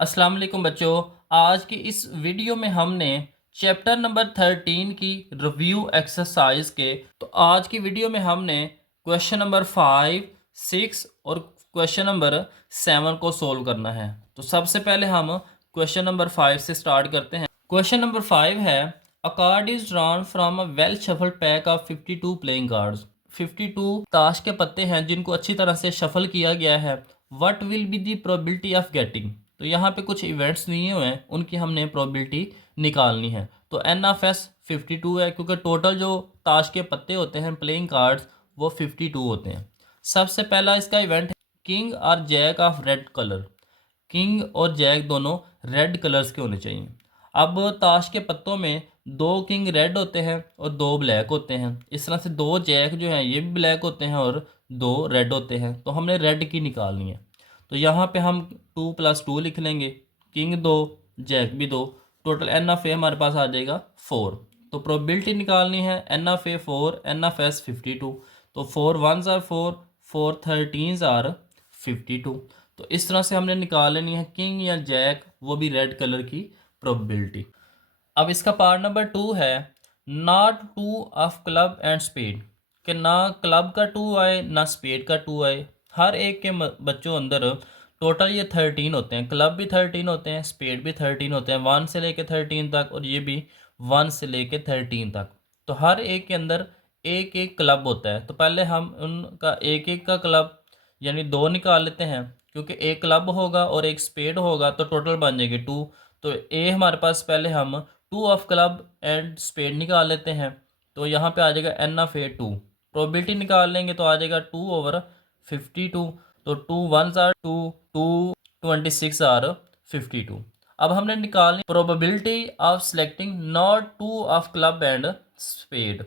अस्सलाम वालेकुम बच्चों। आज की इस वीडियो में हमने चैप्टर नंबर 13 की रिव्यू एक्सरसाइज के तो आज की वीडियो में हमने क्वेश्चन नंबर 5, 6 और क्वेश्चन नंबर 7 को सोल्व करना है। तो सबसे पहले हम क्वेश्चन नंबर 5 से स्टार्ट करते हैं। क्वेश्चन नंबर 5 है, अ card is drawn from a well shuffled pack of 52 playing cards. 52 ताश के पत्ते हैं जिनको अच्छी तरह से शफल किया गया है। What will be the probability of getting. तो यहाँ पे कुछ इवेंट्स दिए हुए हैं, उनकी हमने प्रोबेबिलिटी निकालनी है। तो एन ऑफ एस 52 है, क्योंकि टोटल जो ताश के पत्ते होते हैं प्लेइंग कार्ड्स वो 52 होते हैं। सबसे पहला इसका इवेंट है किंग और jack of red colour. King और जैक दोनों रेड कलर्स के होने चाहिए। अब ताश के पत्तों में दो किंग रेड होते हैं और दो ब्लैक होते हैं। इस तरह से दो जैक जो हैं ये भी ब्लैक होते हैं और दो रेड होते हैं। तो हमने रेड की निकालनी है। तो यहाँ पे हम 2+2 लिख लेंगे। किंग दो, जैक भी दो, टोटल एन ऑफ ए हमारे पास आ जाएगा 4। तो प्रोबेबिलिटी निकालनी है n of A 4, n of S 52। तो 4 1s आर 4, 4 13s आर 52। तो इस तरह से हमने निकाल लेनी है किंग या जैक, वो भी रेड कलर की प्रोबेबिलिटी। अब इसका पार्ट नंबर 2 है, not two of club and spade. कि ना क्लब का 2 आए ना स्पेड का 2 आए। हर एक के बच्चों अंदर टोटल ये 13 होते हैं। क्लब भी 13 होते हैं, स्पेड भी 13 होते हैं, 1 से लेके 13 तक, और ये भी 1 से लेके 13 तक। तो हर एक के अंदर एक एक क्लब होता है। तो पहले हम उनका एक एक का क्लब यानी दो निकाल लेते हैं, क्योंकि एक क्लब होगा और एक स्पेड होगा तो टोटल बन जाएगी 2। तो ए हमारे पास पहले हम 2 ऑफ क्लब एंड स्पेड निकाल लेते हैं। तो यहाँ पे आ जाएगा एन ऑफ ए 2। प्रोबेबिलिटी निकाल लेंगे तो आ जाएगा 2/52। तो 2 1s आर 2, 2 26 आर 52। अब हमने निकालनी probability of selecting not 2 of club and spade.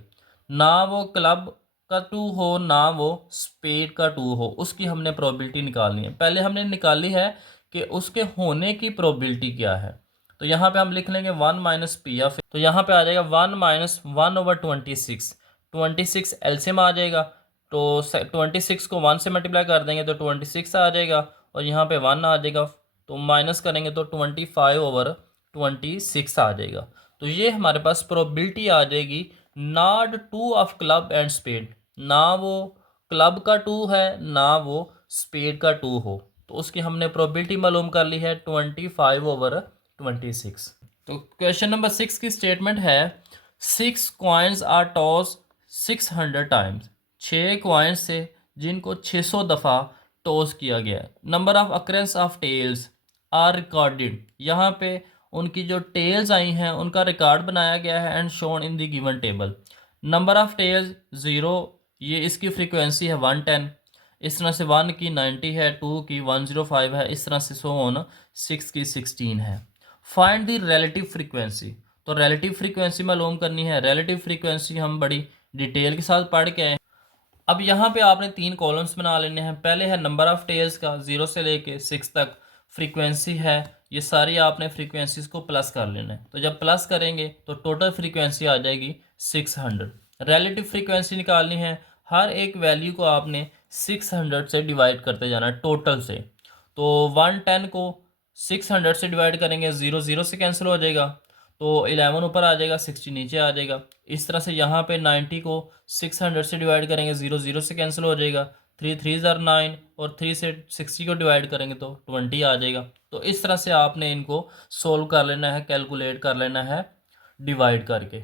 ना वो क्लब का 2 हो ना वो स्पेड का 2 हो, उसकी हमने प्रोबेबिलिटी निकालनी है। पहले हमने निकाली है कि उसके होने की प्रोबेबिलिटी क्या है। तो यहाँ पे हम लिख लेंगे 1 माइनस पी ऑफ। तो यहाँ पे आ जाएगा 1 माइनस 1/26। 26 एलसीएम आ जाएगा। तो 26 को 1 से मल्टीप्लाई कर देंगे तो 26 आ जाएगा, और यहाँ पे 1 आ जाएगा। तो माइनस करेंगे तो 25/26 आ जाएगा। तो ये हमारे पास प्रोबेबिलिटी आ जाएगी not 2 of club and spade. ना वो क्लब का 2 है ना वो स्पेड का 2 हो, तो उसकी हमने प्रोबेबिलिटी मालूम कर ली है 25/26। तो क्वेश्चन नंबर 6 की स्टेटमेंट है, 6 coins are toss 600 times. 6 coins से जिनको 600 दफ़ा टॉस किया गया है। Number of occurrences of tails are recorded. यहाँ पे उनकी जो टेल्स आई हैं उनका रिकॉर्ड बनाया गया है and shown in the given table. Number of tails 0, ये इसकी फ्रीक्वेंसी है 110। इस तरह से 1 की 90 है, 2 की 105 है, इस तरह से सो ऑन 6 की 16 है। Find the relative frequency. तो रिलेटिव फ्रीक्वेंसी मालूम करनी है। रिलेटिव फ्रीक्वेंसी हम बड़ी डिटेल के साथ पढ़ के आए। अब यहाँ पे आपने 3 कॉलम्स बना लेने हैं। पहले है नंबर ऑफ टेल्स का, 0 से लेके 6 तक फ्रीक्वेंसी है। ये सारी आपने फ्रीक्वेंसीज को प्लस कर लेना है। तो जब प्लस करेंगे तो टोटल फ्रीक्वेंसी आ जाएगी 600। रिलेटिव फ्रीक्वेंसी निकालनी है। हर एक वैल्यू को आपने 600 से डिवाइड करते जाना है टोटल से। तो 110 को 600 से डिवाइड करेंगे, 0 0 से कैंसिल हो जाएगा, तो 11 ऊपर आ जाएगा, 60 नीचे आ जाएगा। इस तरह से यहाँ पे 90 को 600 से डिवाइड करेंगे, 0 0 से कैंसिल हो जाएगा, 3 3 ज़ार 9, और 3 से 60 को डिवाइड करेंगे तो 20 आ जाएगा। तो इस तरह से आपने इनको सोल्व कर लेना है, कैलकुलेट कर लेना है डिवाइड करके।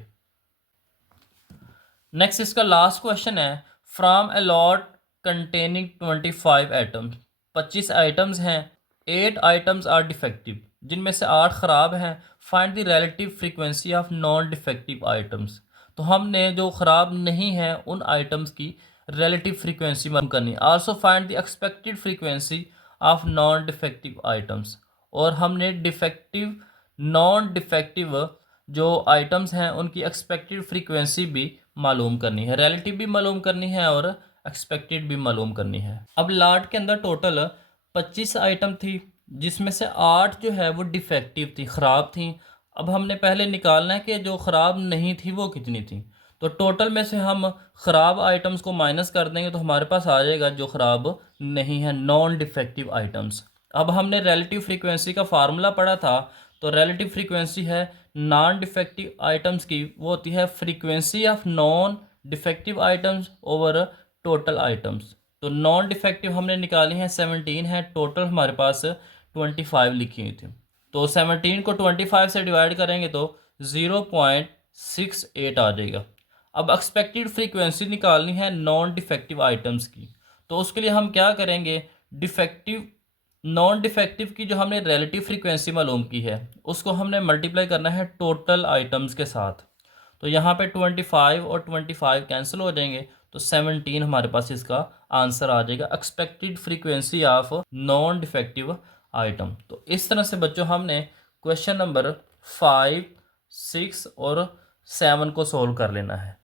नेक्स्ट इसका लास्ट क्वेश्चन है, from a lot containing 25 items. 25 items हैं, 8 आइटम्स आर डिफेक्टिव, जिनमें से 8 ख़राब हैं। Find the relative frequency of non defective items. तो हमने जो ख़राब नहीं है उन आइटम्स की रिलेटिव फ्रीक्वेंसी मालूम करनी है। Also find the expected frequency of non defective items. और हमने डिफेक्टिव नॉन डिफेक्टिव जो आइटम्स हैं उनकी एक्सपेक्टेड फ्रीक्वेंसी भी मालूम करनी है, रिलेटिव भी मालूम करनी है और एक्सपेक्टेड भी मालूम करनी है। अब लाट के अंदर टोटल 25 आइटम थी, जिसमें से 8 जो है वो डिफेक्टिव थी, ख़राब थी। अब हमने पहले निकालना है कि जो ख़राब नहीं थी वो कितनी थी। तो टोटल में से हम ख़राब आइटम्स को माइनस कर देंगे तो हमारे पास आ जाएगा जो ख़राब नहीं है, नॉन डिफेक्टिव आइटम्स। अब हमने रिलेटिव फ्रीक्वेंसी का फार्मूला पढ़ा था। तो रिलेटिव फ्रीक्वेंसी है नॉन डिफेक्टिव आइटम्स की, वो होती है frequency of non defective items over total items. तो नॉन डिफेक्टिव हमने निकाली है 17 है, टोटल हमारे पास 25 लिखी हुई थी। तो 17 को 25 से डिवाइड करेंगे तो 0.68 आ जाएगा। अब एक्सपेक्टेड फ्रीक्वेंसी निकालनी है नॉन डिफेक्टिव आइटम्स की। तो उसके लिए हम क्या करेंगे, डिफेक्टिव नॉन डिफेक्टिव की जो हमने रिलेटिव फ्रीक्वेंसी मालूम की है उसको हमने मल्टीप्लाई करना है टोटल आइटम्स के साथ। तो यहाँ पे 25 और 25 कैंसिल हो जाएंगे, तो 17 हमारे पास इसका आंसर आ जाएगा, expected frequency of non defective item. तो इस तरह से बच्चों हमने क्वेश्चन नंबर 5, 6 और 7 को सोल्व कर लेना है।